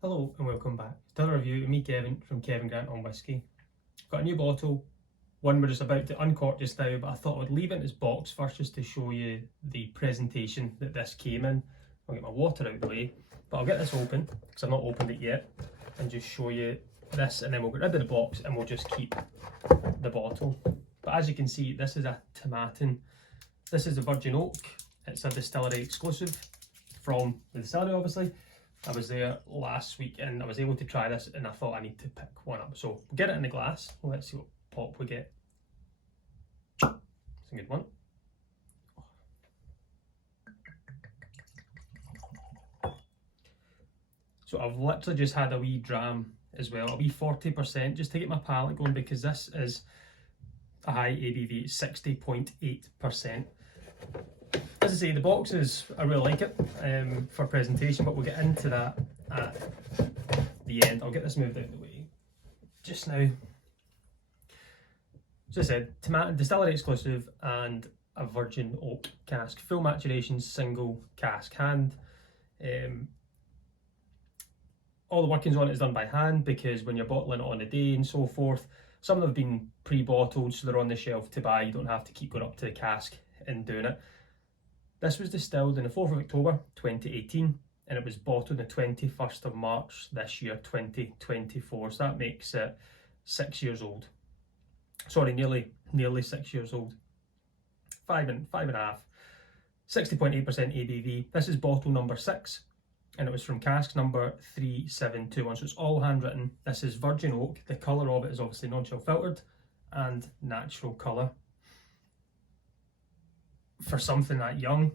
Hello and welcome back to another review of me, Kevin, from Kevin Grant on Whisky. Got a new bottle, one we're just about to uncork just now, but I thought I would leave it in its box first just to show you the presentation that this came in. I'll get my water out of the way, but I'll get this open because I've not opened it yet and just show you this, and then we'll get rid of the box and we'll just keep the bottle. But as you can see, this is a Tomatin. This is a virgin oak. It's a Distillery exclusive from the distillery, obviously. I was there last week and I was able to try this, and I thought I need to pick one up. So we'll get it in the glass. Let's see what pop we get. It's a good one. So I've literally just had a wee dram as well, a wee 40%, just to get my palate going, because this is a high ABV, 60.8%. As I say, the boxes, I really like it for presentation, but we'll get into that at the end. I'll get this moved out of the way just now. As I said, Tomatin, Distillery exclusive, and a virgin oak cask. Full maturation, single cask hand. All the workings on it is done by hand, because when you're bottling it on a day and so forth, some of them have been pre-bottled, so they're on the shelf to buy. You don't have to keep going up to the cask and doing it. This was distilled on the 4th of October 2018, and it was bottled on the 21st of March this year, 2024. So that makes it 6 years old. Sorry, nearly 6 years old. Five and a half. 60.8% ABV. This is bottle number 6, and it was from cask number 3721. So it's all handwritten. This is virgin oak. The colour of it is obviously non-chill filtered and natural colour. For something that young,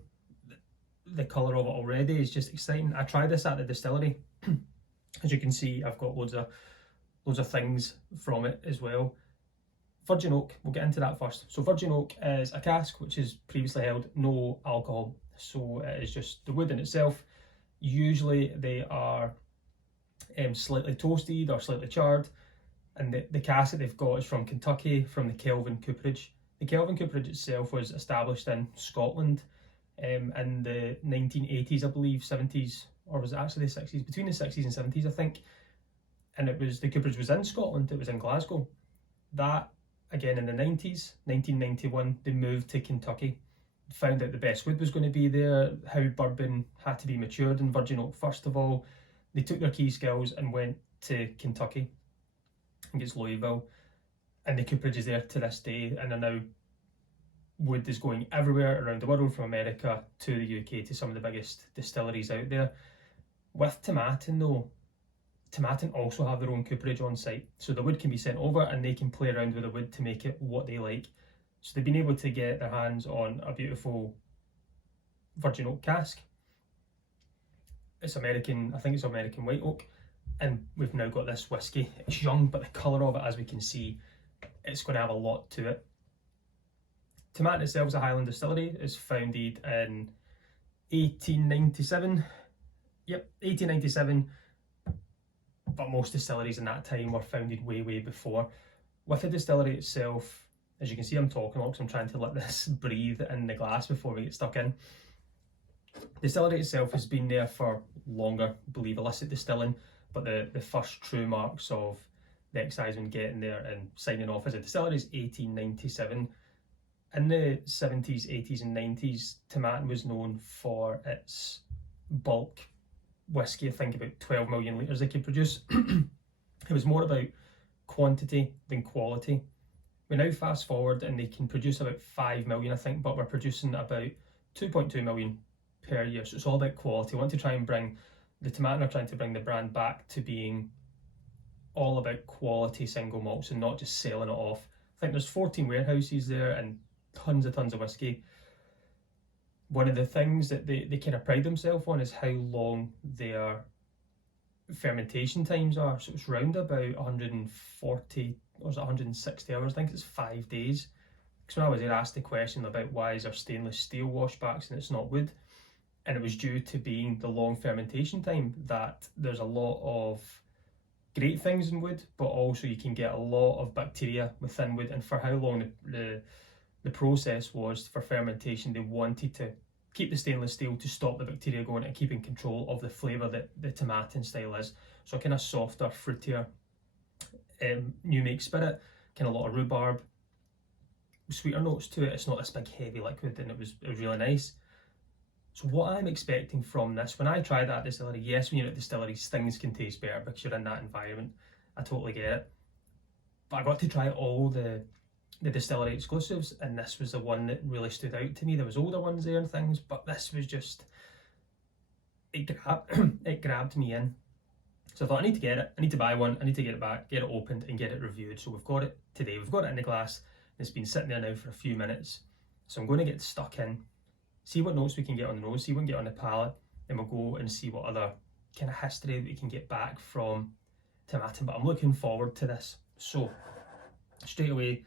the colour of it already is just exciting. I tried this at the distillery. As you can see, I've got loads of things from it as well. Virgin oak, we'll get into that first. So virgin oak is a cask which is previously held no alcohol. So it is just the wood in itself. Usually they are slightly toasted or slightly charred, and the cask that they've got is from Kentucky, from the Kelvin cooperage. The Kelvin cooperage itself was established in Scotland in the 1980s, I believe, 70s, or was it actually the 60s? Between the 60s and 70s, I think. And the cooperage was in Scotland, it was in Glasgow. That, again, in the 90s, 1991, they moved to Kentucky. Found out the best wood was going to be there, how bourbon had to be matured in virgin oak first of all. They took their key skills and went to Kentucky. I think it's Louisville. And the cooperage is there to this day, and now wood is going everywhere around the world, from America to the UK to some of the biggest distilleries out there. With Tomatin though, Tomatin also have their own cooperage on site, so the wood can be sent over and they can play around with the wood to make it what they like. So they've been able to get their hands on a beautiful virgin oak cask. It's American, I think it's American white oak, and we've now got this whiskey. It's young, but the colour of it, as we can see, it's going to have a lot to it. Tomatin itself is a Highland distillery. It's founded in 1897. Yep, 1897. But most distilleries in that time were founded way before. With the distillery itself, as you can see, I'm talking a lot because I'm trying to let this breathe in the glass before we get stuck in. The distillery itself has been there for longer, I believe, illicit distilling, but the first true marks of the excisemen getting there and signing off as a distillery is 1897. In the 70s, 80s and 90s, Tomatin was known for its bulk whiskey. I think about 12 million litres they could produce. It was more about quantity than quality. We now fast forward and they can produce about 5 million, I think, but we're producing about 2.2 million per year. So it's all about quality. We want to try and bring, the Tomatin are trying to bring the brand back to being all about quality single malts and not just selling it off. I think there's 14 warehouses there and tons of whiskey. One of the things that they kind of pride themselves on is how long their fermentation times are. So it's round about 140 or is it 160 hours. I think it's 5 days. Because when I was there, asked the question about why is there stainless steel washbacks and it's not wood, and it was due to being the long fermentation time, that there's a lot of great things in wood, but also you can get a lot of bacteria within wood. And for how long the process was for fermentation, they wanted to keep the stainless steel to stop the bacteria going and keep in control of the flavour that the Tomatin style is. So a kind of softer, fruitier new make spirit, kind of a lot of rhubarb, sweeter notes to it. It's not this big heavy liquid, and it was really nice. So what I'm expecting from this, when I tried that at Distillery, yes, when you're at distilleries, things can taste better because you're in that environment. I totally get it. But I got to try all the Distillery exclusives, and this was the one that really stood out to me. There was older ones there and things, but this was just, it grabbed me in. So I thought, I need to get it, I need to buy one, I need to get it back, get it opened and get it reviewed. So we've got it today, we've got it in the glass. It's been sitting there now for a few minutes. So I'm going to get stuck in, see what notes we can get on the nose, see what we can get on the palate, then we'll go and see what other kind of history we can get back from Tomatin. But I'm looking forward to this. So straight away,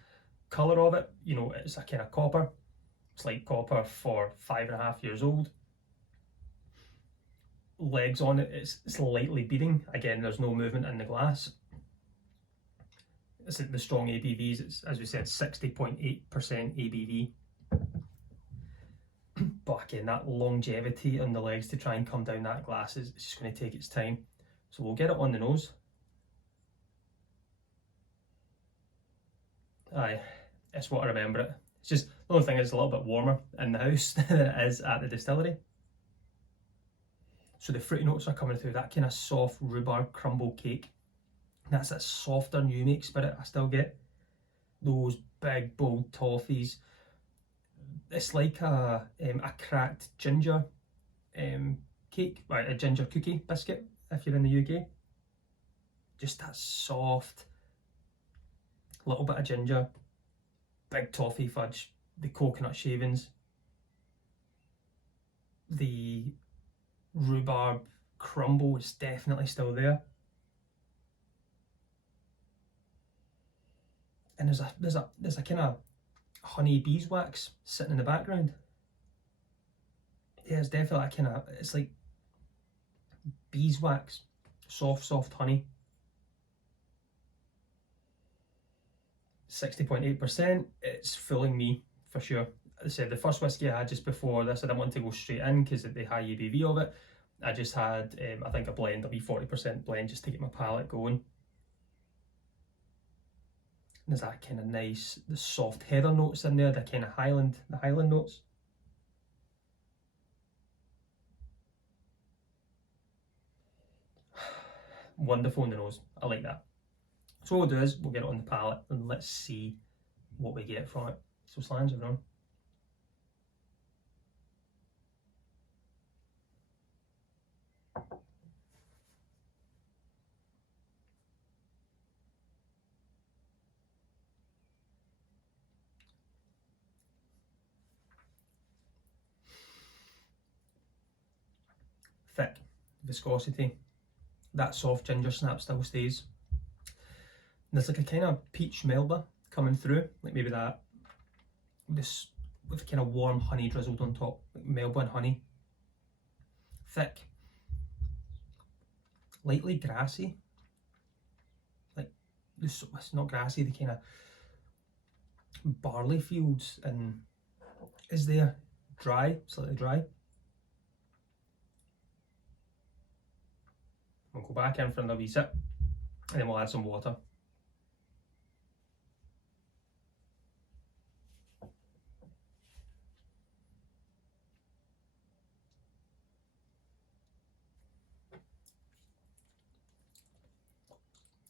colour of it, you know, it's a kind of copper. It's like copper for 5.5 years old. Legs on it, it's slightly beading. Again, there's no movement in the glass. It's the strong ABVs, it's, as we said, 60.8% ABV. But again, that longevity on the legs to try and come down that glass is just going to take its time. So we'll get it on the nose. Aye, it's what I remember it. It's just, the only thing is it's a little bit warmer in the house than it is at the distillery. So the fruity notes are coming through, that kind of soft rhubarb crumble cake. That's that softer new make spirit I still get. Those big bold toffees. It's like a cracked ginger cake, right, a ginger cookie biscuit if you're in the UK. Just that soft, little bit of ginger, big toffee fudge, the coconut shavings, the rhubarb crumble is definitely still there. And there's a kind of honey beeswax sitting in the background. Yeah, it's definitely a kind of, it's like beeswax, soft honey. 60.8%, it's fooling me for sure. As I said, the first whiskey I had just before this, I didn't want to go straight in because of the high ABV of it. I just had, I think, a blend, a wee 40% blend just to get my palate going. And there's that kind of nice, the soft heather notes in there, the kind of Highland, the Highland notes. Wonderful in the nose, I like that. So what we'll do is, we'll get it on the palate and let's see what we get from it. So slàinte everyone. Thick, viscosity, that soft ginger snap still stays. There's like a kind of peach melba coming through, like maybe that, this with kind of warm honey drizzled on top, like melba and honey. Thick, lightly grassy, like this, it's not grassy, the kind of barley fields and is there, dry, slightly dry. We'll go back in for another wee sip and then we'll add some water.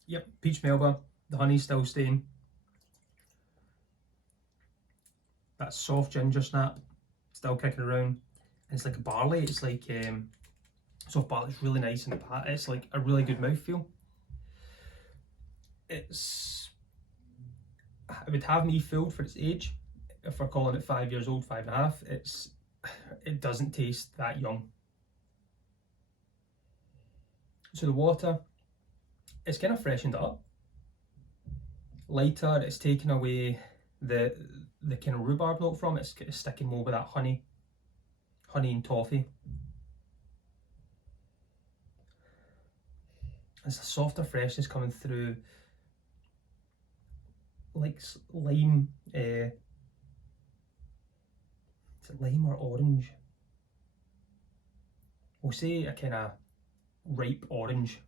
Yep, peach melba, the honey's still staying. That soft ginger snap still kicking around. And it's like a barley, it's like soft barley, it's really nice in the palate. It's like a really good mouthfeel. It would have me filled for its age. If we're calling it 5 years old, 5.5, it doesn't taste that young. So the water, it's kind of freshened it up. Lighter, it's taken away the kind of rhubarb note from it. It's sticking more with that honey and toffee. It's a softer freshness coming through, like lime, is it lime or orange? we'll say a kind of ripe orange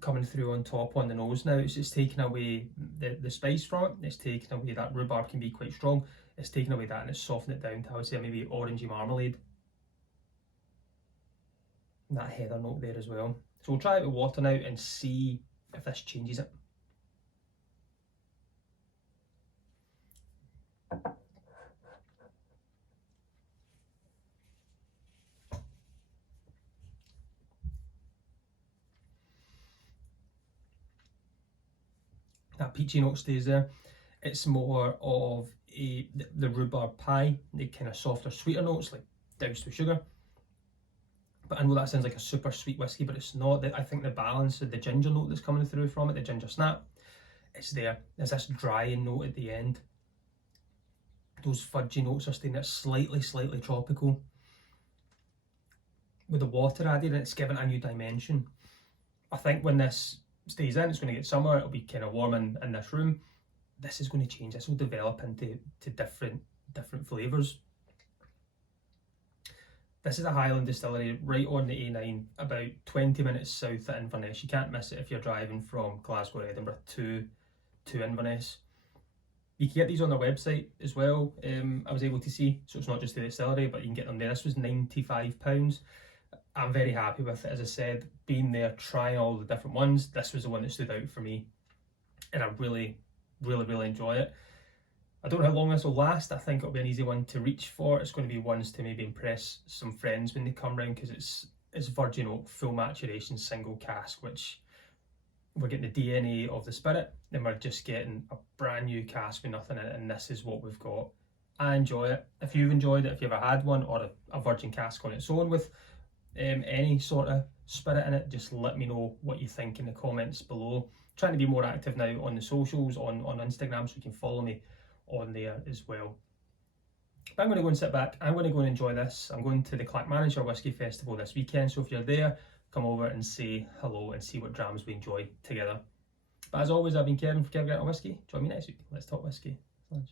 coming through on top on the nose now. It's taken away the spice from it, it's taken away that rhubarb can be quite strong, it's taken away that and it's softened it down to, I would say, maybe orangey marmalade. And that heather note there as well. So we'll try it with water now and see if this changes it. That peachy note stays there. It's more of the rhubarb pie, the kind of softer, sweeter notes, like doused with sugar. But I know that sounds like a super sweet whiskey, but it's not. I think the balance of the ginger note that's coming through from it, the ginger snap, it's there. There's this drying note at the end. Those fudgy notes are staying there, slightly tropical. With the water added, and it's given a new dimension. I think when this stays in, it's going to get summer, it'll be kind of warm in this room. This is going to change, this will develop into different flavours. This is a Highland distillery right on the A9, about 20 minutes south of Inverness. You can't miss it if you're driving from Glasgow or Edinburgh to Inverness. You can get these on their website as well, I was able to see, so it's not just the distillery, but you can get them there. This was £95. I'm very happy with it, as I said, being there, trying all the different ones. This was the one that stood out for me, and I really enjoy it. I don't know how long this will last. I think it'll be an easy one to reach for. It's going to be ones to maybe impress some friends when they come round, because it's virgin oak, full maturation, single cask, which we're getting the DNA of the spirit, then we're just getting a brand new cask with nothing in it, and this is what we've got. I enjoy it. If you've enjoyed it, if you've ever had one, or a virgin cask on its own with any sort of spirit in it, just let me know what you think in the comments below. I'm trying to be more active now on the socials, on Instagram, so you can follow me on there as well. But I'm going to go and sit back. I'm going to go and enjoy this. I'm going to the Clackmannanshire Whisky Festival this weekend, so if you're there, come over and say hello and see what drams we enjoy together. But as always, I've been Kevin for Kevin Whiskey. Join me next week. Let's talk whiskey. Lunch.